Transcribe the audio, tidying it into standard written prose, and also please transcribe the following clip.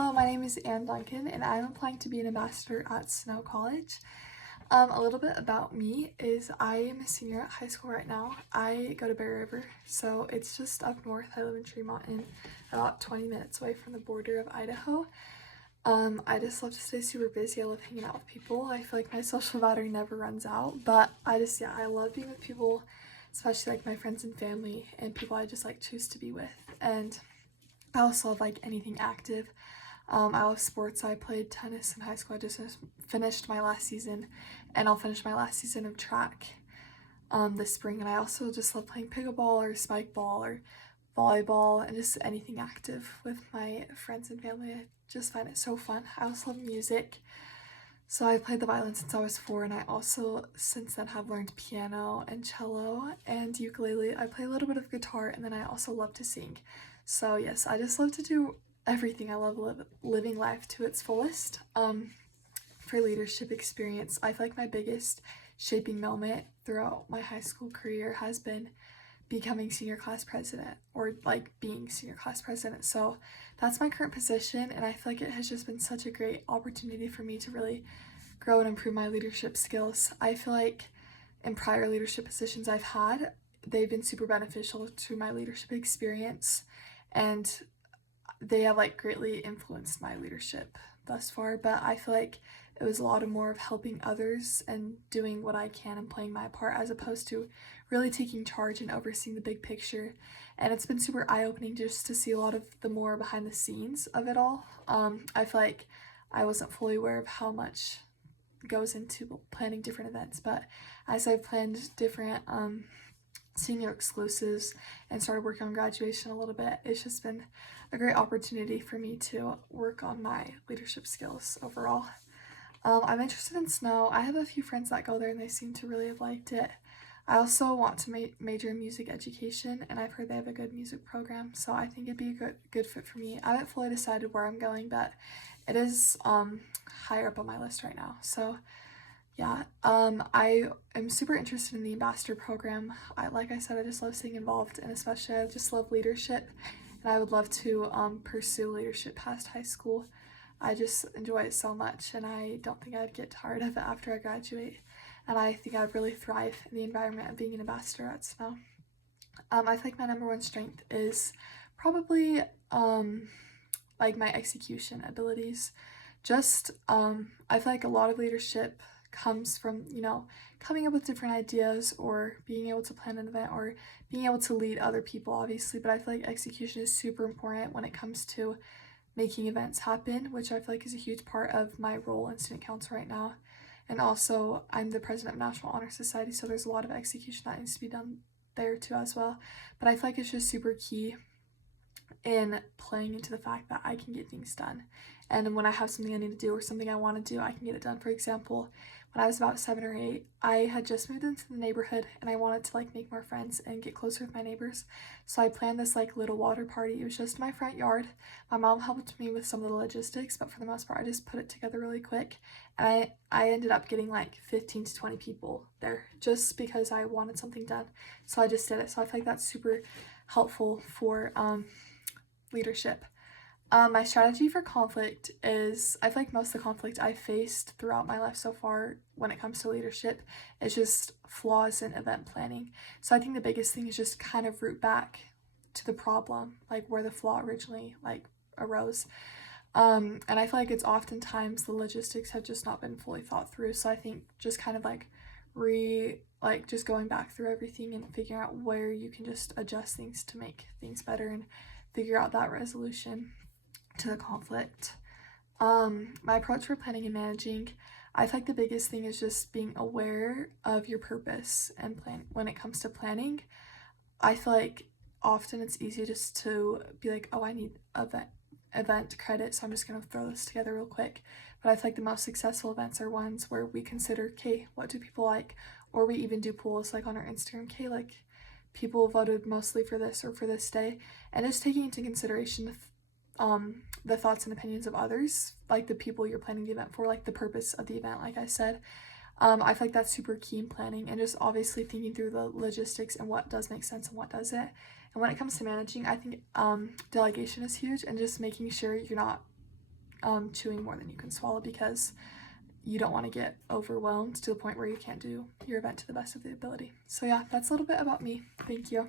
Hello, my name is Anne Duncan, and I'm applying to be an ambassador at Snow College. A little bit about me is I am a senior at high school right now. I go to Bear River, so it's just up north. I live in Tremont, and about 20 minutes away from the border of Idaho. I just love to stay super busy. I love hanging out with people. I feel like my social battery never runs out, but I love being with people, especially like my friends and family and people I just like choose to be with. And I also love like anything active. I love sports. I played tennis in high school. I just finished my last season, and I'll finish my last season of track this spring. And I also just love playing pickleball or spike ball or volleyball and just anything active with my friends and family. I just find it so fun. I also love music. So I played the violin since I was 4, and I also since then have learned piano and cello and ukulele. I play a little bit of guitar, and then I also love to sing. So yes, I just love to do everything. I love living life to its fullest. For leadership experience, I feel like my biggest shaping moment throughout my high school career has been becoming senior class president, or like being senior class president. So that's my current position, and I feel like it has just been such a great opportunity for me to really grow and improve my leadership skills. I feel like in prior leadership positions I've had, they've been super beneficial to my leadership experience, and they have like greatly influenced my leadership thus far. But I feel like it was a lot of more of helping others and doing what I can and playing my part, as opposed to really taking charge and overseeing the big picture. And it's been super eye-opening just to see a lot of the more behind the scenes of it all. I feel like I wasn't fully aware of how much goes into planning different events, but as I've planned different senior exclusives and started working on graduation a little bit, it's just been a great opportunity for me to work on my leadership skills overall. I'm interested in snow. I have a few friends that go there, and they seem to really have liked it. I also want to major in music education, and I've heard they have a good music program, so I think it'd be a good fit for me. I haven't fully decided where I'm going, but it is higher up on my list right now. So yeah, I am super interested in the ambassador program. Like I said, I just love staying involved, and especially I just love leadership, and I would love to pursue leadership past high school. I just enjoy it so much, and I don't think I'd get tired of it after I graduate. And I think I'd really thrive in the environment of being an ambassador at Snow. I think my number one strength is probably like my execution abilities. Just I feel like a lot of leadership comes from, coming up with different ideas or being able to plan an event or being able to lead other people, obviously. But I feel like execution is super important when it comes to making events happen, which I feel like is a huge part of my role in student council right now. And also, I'm the president of National Honor Society, so there's a lot of execution that needs to be done there too as well. But I feel like it's just super key in playing into the fact that I can get things done. And when I have something I need to do or something I want to do, I can get it done. For example, when I was about 7 or 8, I had just moved into the neighborhood, and I wanted to like make more friends and get closer with my neighbors. So I planned this like little water party. It was just in my front yard. My mom helped me with some of the logistics, but for the most part I just put it together really quick. And I ended up getting like 15 to 20 people there just because I wanted something done. So I just did it. So I feel like that's super helpful for leadership. My strategy for conflict is, I feel like most of the conflict I've faced throughout my life so far when it comes to leadership is just flaws in event planning. So I think the biggest thing is just kind of root back to the problem, like where the flaw originally like arose. And I feel like it's oftentimes the logistics have just not been fully thought through. So I think just kind of like just going back through everything and figuring out where you can just adjust things to make things better and figure out that resolution to the conflict. My approach for planning and managing, I feel like the biggest thing is just being aware of your purpose and plan. When it comes to planning, I feel like often it's easy just to be like, oh, I need event credit, so I'm just gonna throw this together real quick. But I feel like the most successful events are ones where we consider, okay, what do people like? Or we even do polls like on our Instagram, okay, like people voted mostly for this or for this day, and just taking into consideration the thoughts and opinions of others, like the people you're planning the event for, like the purpose of the event, like I said. I feel like that's super key in planning, and just obviously thinking through the logistics and what does make sense and what doesn't. And when it comes to managing, I think delegation is huge, and just making sure you're not chewing more than you can swallow, because you don't want to get overwhelmed to the point where you can't do your event to the best of the ability. So yeah, that's a little bit about me. Thank you.